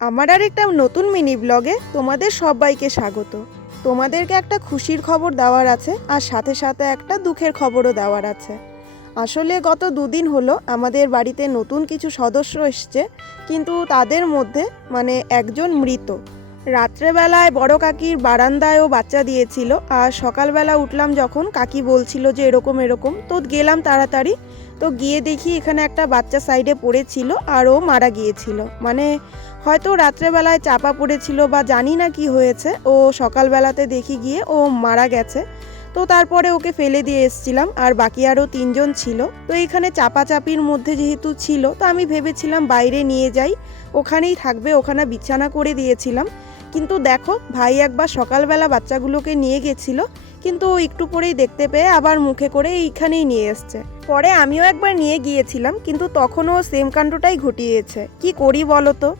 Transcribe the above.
আমার আর একটা নতুন মিনি ব্লগে তোমাদের সবাইকে স্বাগত। তোমাদেরকে একটা খুশির খবর দেওয়ার আছে, আর সাথে সাথে একটা দুঃখের খবরও দেওয়ার আছে। আসলে গত দুদিন হলো আমাদের বাড়িতে নতুন কিছু সদস্য এসছে, কিন্তু তাদের মধ্যে একজন মৃত। রাত্রেবেলায় বড় কাকির বারান্দায়ও বাচ্চা দিয়েছিল, আর সকালবেলা উঠলাম যখন কাকি বলছিল যে এরকম এরকম, তো গেলাম তাড়াতাড়ি। তো গিয়ে দেখি এখানে একটা বাচ্চা সাইডে পড়েছিল আর ও মারা গিয়েছিল। হয়তো রাত্রেবেলায় চাপা পড়েছিল বা জানি না কি হয়েছে, ও সকালবেলাতে দেখি গিয়ে ও মারা গেছে। তো তারপরে ওকে ফেলে দিয়ে এসেছিলাম, আর বাকি আরও 3জন ছিল। তো এইখানে চাপাচাপির মধ্যে যেহেতু ছিল, তো আমি ভেবেছিলাম বাইরে নিয়ে যাই, ওখানেই থাকবে, ওখানে বিছানা করে দিয়েছিলাম। কিন্তু দেখো, ভাই একবার সকালবেলা বাচ্চাগুলোকে নিয়ে গেছিল, কিন্তু ও একটু পরেই দেখতে পেয়ে আবার মুখে করে এইখানেই নিয়ে এসছে। পরে আমিও একবার নিয়ে গিয়েছিলাম, কিন্তু তখনও সেম কাণ্ডটাই ঘটিয়েছে। কি করি বলো তো।